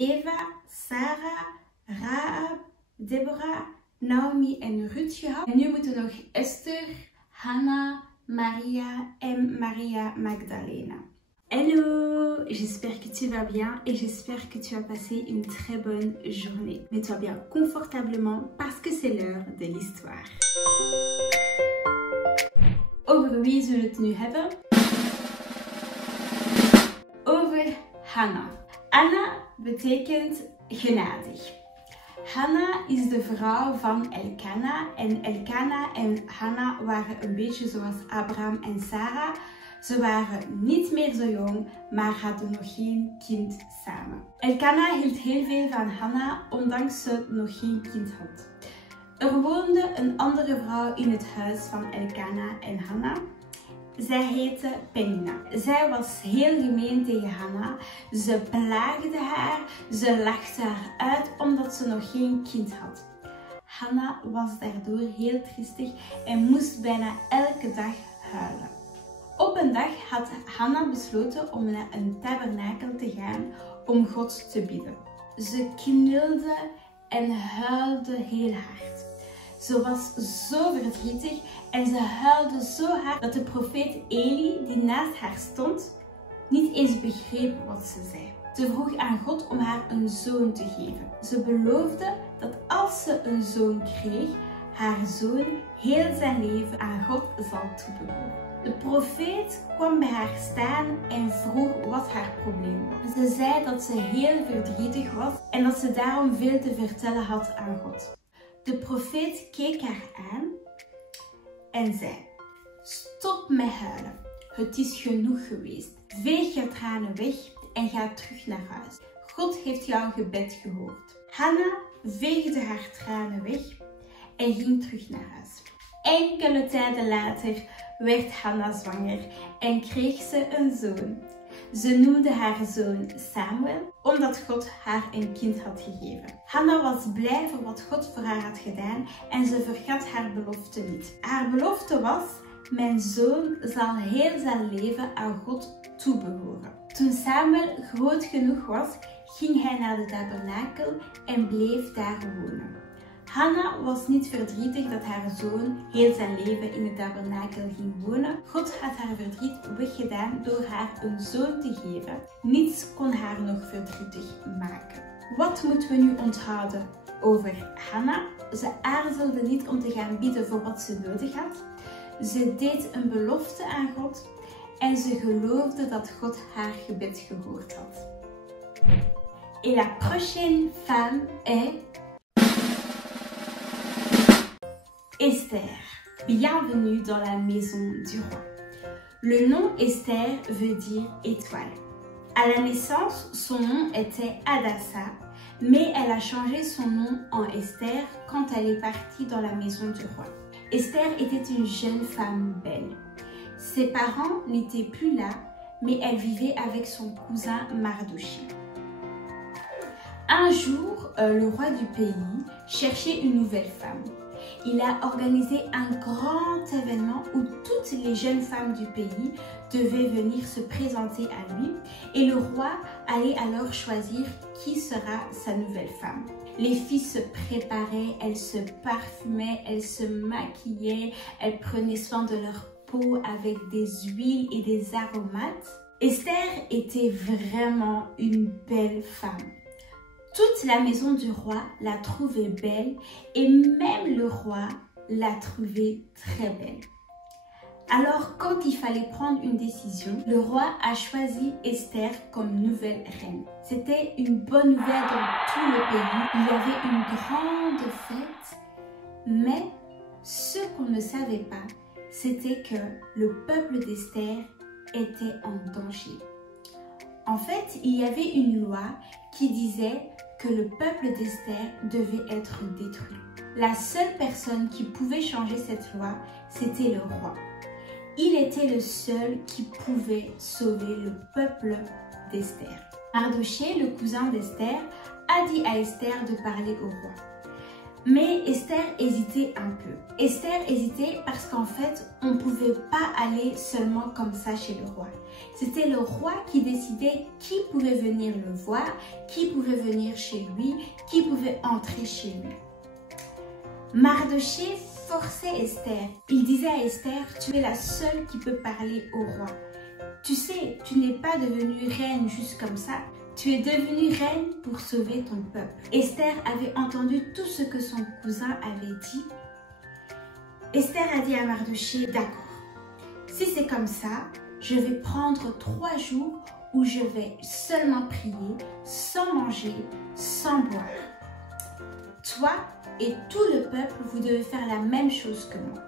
Eva, Sarah, Rahab, Deborah, Naomi en Ruth gehad. En nu moeten nog Esther, Hannah, Maria en Maria Magdalena. Hello, j'espère que tu vas bien et j'espère que tu as passé une très bonne journée. Mets-toi bien confortablement parce que c'est l'heure de l'histoire. Over wie zullen we het nu hebben? Over Hannah. Anna betekent genadig. Hannah is de vrouw van Elkana en Elkana en Hannah waren een beetje zoals Abraham en Sarah. Ze waren niet meer zo jong, maar hadden nog geen kind samen. Elkana hield heel veel van Hannah, ondanks ze nog geen kind had. Er woonde een andere vrouw in het huis van Elkana en Hannah. Zij heette Penina. Zij was heel gemeen tegen Hannah. Ze plaagde haar, ze lachte haar uit omdat ze nog geen kind had. Hannah was daardoor heel triestig en moest bijna elke dag huilen. Op een dag had Hannah besloten om naar een tabernakel te gaan om God te bidden. Ze knielde en huilde heel hard. Ze was zo verdrietig en ze huilde zo hard dat de profeet Eli, die naast haar stond, niet eens begreep wat ze zei. Ze vroeg aan God om haar een zoon te geven. Ze beloofde dat als ze een zoon kreeg, haar zoon heel zijn leven aan God zal toebehoren. De profeet kwam bij haar staan en vroeg wat haar probleem was. Ze zei dat ze heel verdrietig was en dat ze daarom veel te vertellen had aan God. De profeet keek haar aan en zei: stop met huilen, het is genoeg geweest. Veeg je tranen weg en ga terug naar huis. God heeft jouw gebed gehoord. Hannah veegde haar tranen weg en ging terug naar huis. Enkele tijden later werd Hannah zwanger en kreeg ze een zoon. Ze noemde haar zoon Samuel, omdat God haar een kind had gegeven. Hannah was blij voor wat God voor haar had gedaan en ze vergat haar belofte niet. Haar belofte was: mijn zoon zal heel zijn leven aan God toebehoren. Toen Samuel groot genoeg was, ging hij naar de tabernakel en bleef daar wonen. Hannah was niet verdrietig dat haar zoon heel zijn leven in het tabernakel ging wonen. God had haar verdriet weggedaan door haar een zoon te geven. Niets kon haar nog verdrietig maken. Wat moeten we nu onthouden over Hannah? Ze aarzelde niet om te gaan bidden voor wat ze nodig had. Ze deed een belofte aan God en ze geloofde dat God haar gebed gehoord had. Et la prochaine femme est Esther. Bienvenue dans la maison du roi. Le nom Esther veut dire étoile. À la naissance, son nom était Hadassah, mais elle a changé son nom en Esther quand elle est partie dans la maison du roi. Esther était une jeune femme belle. Ses parents n'étaient plus là, mais elle vivait avec son cousin Mardochée. Un jour, le roi du pays cherchait une nouvelle femme. Il a organisé un grand événement où toutes les jeunes femmes du pays devaient venir se présenter à lui et le roi allait alors choisir qui sera sa nouvelle femme. Les filles se préparaient, elles se parfumaient, elles se maquillaient, elles prenaient soin de leur peau avec des huiles et des aromates. Esther était vraiment une belle femme. Toute la maison du roi la trouvait belle et même le roi la trouvait très belle. Alors, quand il fallait prendre une décision, le roi a choisi Esther comme nouvelle reine. C'était une bonne nouvelle dans tout le pays. Il y avait une grande fête, mais ce qu'on ne savait pas, c'était que le peuple d'Esther était en danger. En fait, il y avait une loi qui disait que le peuple d'Esther devait être détruit. La seule personne qui pouvait changer cette loi, c'était le roi. Il était le seul qui pouvait sauver le peuple d'Esther. Mardochée, le cousin d'Esther, a dit à Esther de parler au roi. Mais Esther hésitait un peu. Esther hésitait parce qu'en fait, on ne pouvait pas aller seulement comme ça chez le roi. C'était le roi qui décidait qui pouvait venir le voir, qui pouvait venir chez lui, qui pouvait entrer chez lui. Mardochée forçait Esther. Il disait à Esther, tu es la seule qui peut parler au roi. Tu sais, tu n'es pas devenue reine juste comme ça. Tu es devenue reine pour sauver ton peuple. Esther avait entendu tout ce que son cousin avait dit. Esther a dit à Mardochée, d'accord, si c'est comme ça, je vais prendre 3 jours où je vais seulement prier, sans manger, sans boire. Toi et tout le peuple, vous devez faire la même chose que moi.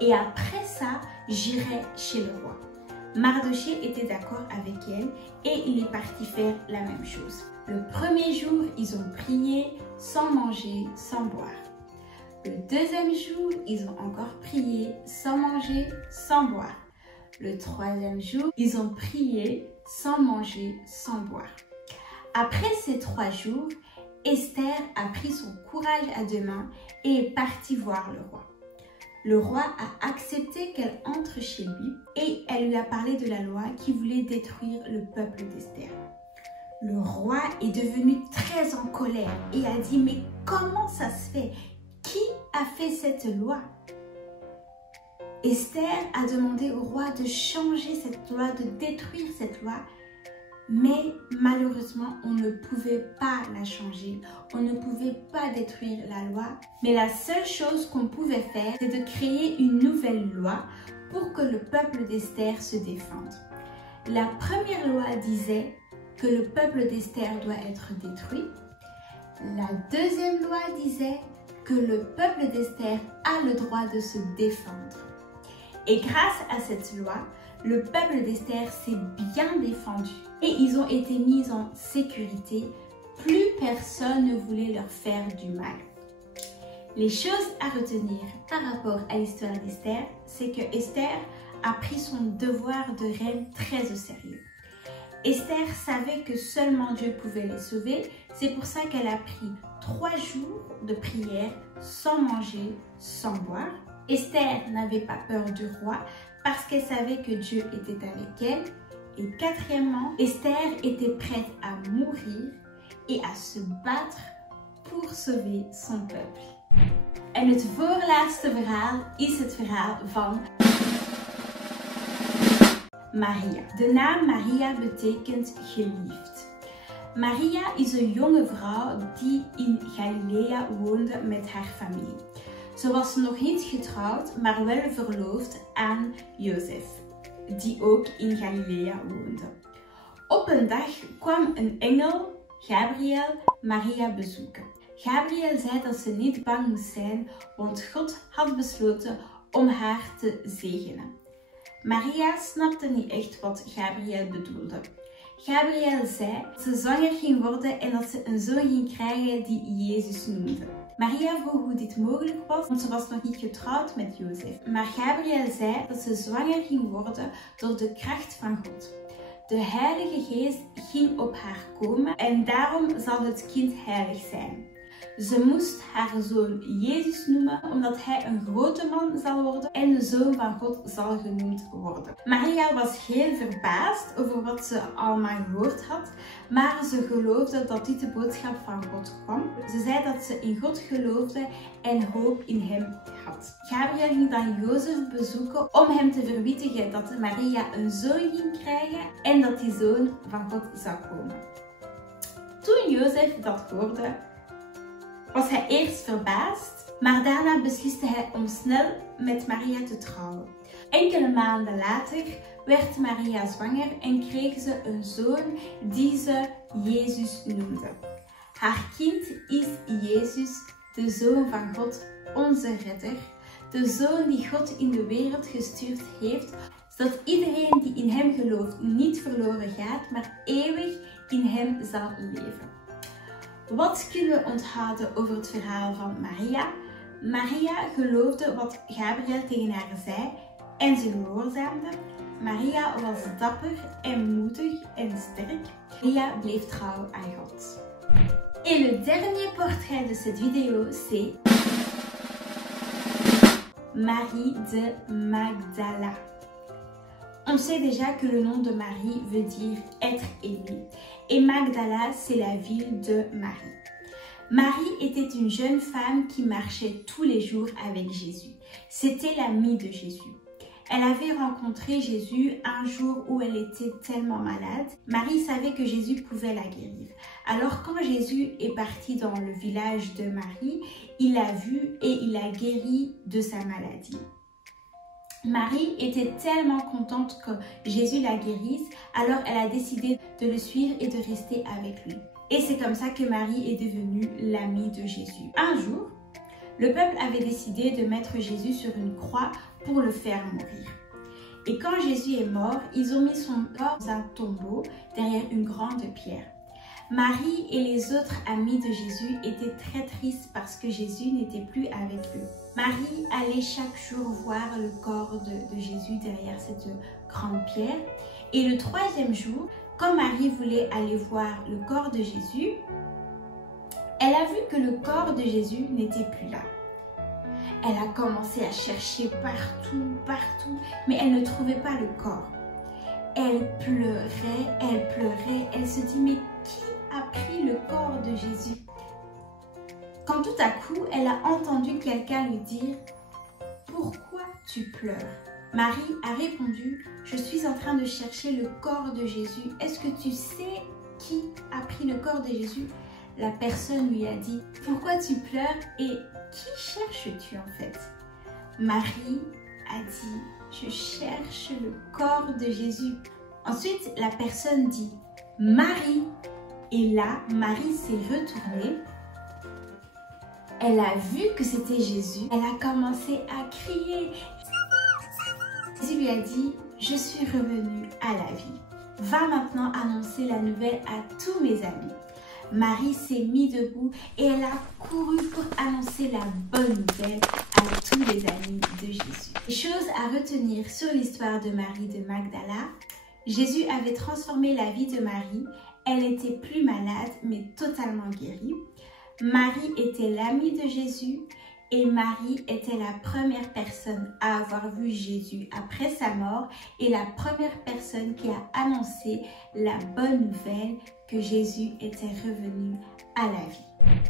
Et après ça, j'irai chez le roi. Mardochée était d'accord avec elle et il est parti faire la même chose. Le premier jour, ils ont prié sans manger, sans boire. Le deuxième jour, ils ont encore prié sans manger, sans boire. Le troisième jour, ils ont prié sans manger, sans boire. Après ces 3 jours, Esther a pris son courage à 2 mains et est partie voir le roi. Le roi a accepté qu'elle entre chez lui et elle lui a parlé de la loi qui voulait détruire le peuple d'Esther. Le roi est devenu très en colère et a dit « Mais comment ça se fait? Qui a fait cette loi ?» Esther a demandé au roi de changer cette loi, de détruire cette loi, mais malheureusement, on ne pouvait pas la changer. On ne pouvait pas détruire la loi. Mais la seule chose qu'on pouvait faire, c'est de créer une nouvelle loi pour que le peuple d'Esther se défende. La première loi disait que le peuple d'Esther doit être détruit. La deuxième loi disait que le peuple d'Esther a le droit de se défendre. Et grâce à cette loi, le peuple d'Esther s'est bien défendu et ils ont été mis en sécurité. Plus personne ne voulait leur faire du mal. Les choses à retenir par rapport à l'histoire d'Esther, c'est que Esther a pris son devoir de reine très au sérieux. Esther savait que seulement Dieu pouvait les sauver, c'est pour ça qu'elle a pris 3 jours de prière sans manger, sans boire. Esther n'avait pas peur du roi parce qu'elle savait que Dieu était avec elle. Et quatrièmement, Esther était prête à mourir et à se battre pour sauver son peuple. En het voorlaatste verhaal is het verhaal van Maria. De naam Maria betekent geliefd. Maria is een jonge vrouw die in Galilea woonde met haar familie. Ze was nog niet getrouwd, maar wel verloofd aan Jozef, die ook in Galilea woonde. Op een dag kwam een engel, Gabriel, Maria bezoeken. Gabriel zei dat ze niet bang moest zijn, want God had besloten om haar te zegenen. Maria snapte niet echt wat Gabriel bedoelde. Gabriel zei dat ze zwanger ging worden en dat ze een zoon ging krijgen die Jezus noemde. Maria vroeg hoe dit mogelijk was, want ze was nog niet getrouwd met Jozef. Maar Gabriel zei dat ze zwanger ging worden door de kracht van God. De Heilige Geest ging op haar komen en daarom zal het kind heilig zijn. Ze moest haar zoon Jezus noemen, omdat hij een grote man zal worden en de zoon van God zal genoemd worden. Maria was heel verbaasd over wat ze allemaal gehoord had, maar ze geloofde dat dit de boodschap van God kwam. Ze zei dat ze in God geloofde en hoop in hem had. Gabriel ging dan Jozef bezoeken om hem te verwittigen dat Maria een zoon ging krijgen en dat die zoon van God zou komen. Toen Jozef dat hoorde, was hij eerst verbaasd, maar daarna besliste hij om snel met Maria te trouwen. Enkele maanden later werd Maria zwanger en kreeg ze een zoon die ze Jezus noemde. Haar kind is Jezus, de Zoon van God, onze redder, de Zoon die God in de wereld gestuurd heeft, zodat iedereen die in hem gelooft niet verloren gaat, maar eeuwig in hem zal leven. Wat kunnen we onthouden over het verhaal van Maria? Maria geloofde wat Gabriel tegen haar zei en ze gehoorzaamde. Maria was dapper en moedig en sterk. Maria bleef trouw aan God. Et le dernier portrait de cette vidéo, c'est Marie de Magdala. On sait déjà que le nom de Marie veut dire être aimée. Et Magdala, c'est la ville de Marie. Marie était une jeune femme qui marchait tous les jours avec Jésus. C'était l'amie de Jésus. Elle avait rencontré Jésus un jour où elle était tellement malade. Marie savait que Jésus pouvait la guérir. Alors quand Jésus est parti dans le village de Marie, il l'a vu et il l'a guéri de sa maladie. Marie était tellement contente que Jésus la guérisse, alors elle a décidé de le suivre et de rester avec lui. Et c'est comme ça que Marie est devenue l'amie de Jésus. Un jour, le peuple avait décidé de mettre Jésus sur une croix pour le faire mourir. Et quand Jésus est mort, ils ont mis son corps dans un tombeau derrière une grande pierre. Marie et les autres amis de Jésus étaient très tristes parce que Jésus n'était plus avec eux. Marie allait chaque jour voir le corps de Jésus derrière cette grande pierre. Et le troisième jour, quand Marie voulait aller voir le corps de Jésus, elle a vu que le corps de Jésus n'était plus là. Elle a commencé à chercher partout, mais elle ne trouvait pas le corps. Elle pleurait, elle se dit, mais qui a pris le corps de Jésus? Quand tout à coup, elle a entendu quelqu'un lui dire, pourquoi tu pleures? Marie a répondu, je suis en train de chercher le corps de Jésus. Est-ce que tu sais qui a pris le corps de Jésus? La personne lui a dit, pourquoi tu pleures et qui cherches-tu en fait? Marie a dit, je cherche le corps de Jésus. Ensuite, la personne dit, Marie. Et là, Marie s'est retournée. Elle a vu que c'était Jésus. Elle a commencé à crier. Jésus lui a dit, je suis revenue à la vie. Va maintenant annoncer la nouvelle à tous mes amis. Marie s'est mise debout et elle a couru pour annoncer la bonne nouvelle à tous les amis de Jésus. Les choses à retenir sur l'histoire de Marie de Magdala. Jésus avait transformé la vie de Marie. Elle n'était plus malade, mais totalement guérie. Marie était l'amie de Jésus et Marie était la première personne à avoir vu Jésus après sa mort et la première personne qui a annoncé la bonne nouvelle que Jésus était revenu à la vie.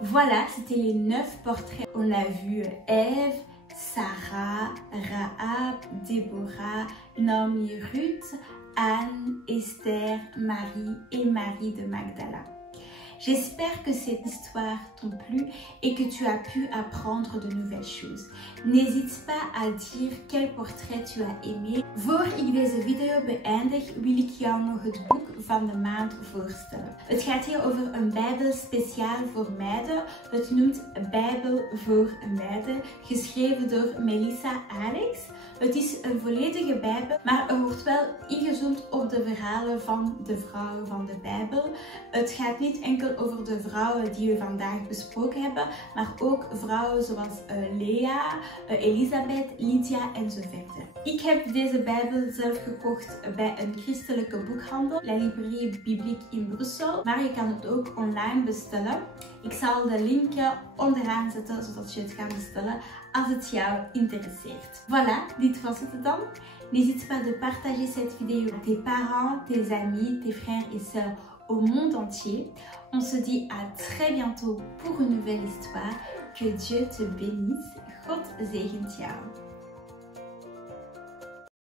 Voilà, c'était les 9 portraits. On a vu Ève, Sarah, Rahab, Déborah, Naomi, Ruth, Anne, Esther, Marie et Marie de Magdala. J'espère que cette histoire t'a plu et que tu as pu apprendre de nouvelles choses. N'hésite pas à dire quel portret tu as aimé. Voor ik deze video beëindig wil ik jou nog het boek van de maand voorstellen. Het gaat hier over een Bijbel speciaal voor meiden. Het noemt Bijbel voor meiden, geschreven door Melissa Alex. Het is een volledige Bijbel, maar er wordt wel ingezoomd op de verhalen van de vrouwen van de Bijbel. Het gaat niet enkel over de vrouwen die we vandaag besproken hebben, maar ook vrouwen zoals Lea, Elisabeth, Lydia enzovoort. Ik heb deze Bijbel zelf gekocht bij een christelijke boekhandel, La Librairie Biblique in Brussel, maar je kan het ook online bestellen. Ik zal de linkje onderaan zetten zodat je het kan bestellen als het jou interesseert. Voilà, dit was het dan. N'hésite pas de partager cette vidéo à tes parents, tes amis, tes frères et sœurs au monde entier. On se dit à très bientôt pour une nouvelle histoire. Que Dieu te bénisse. God zegent jou.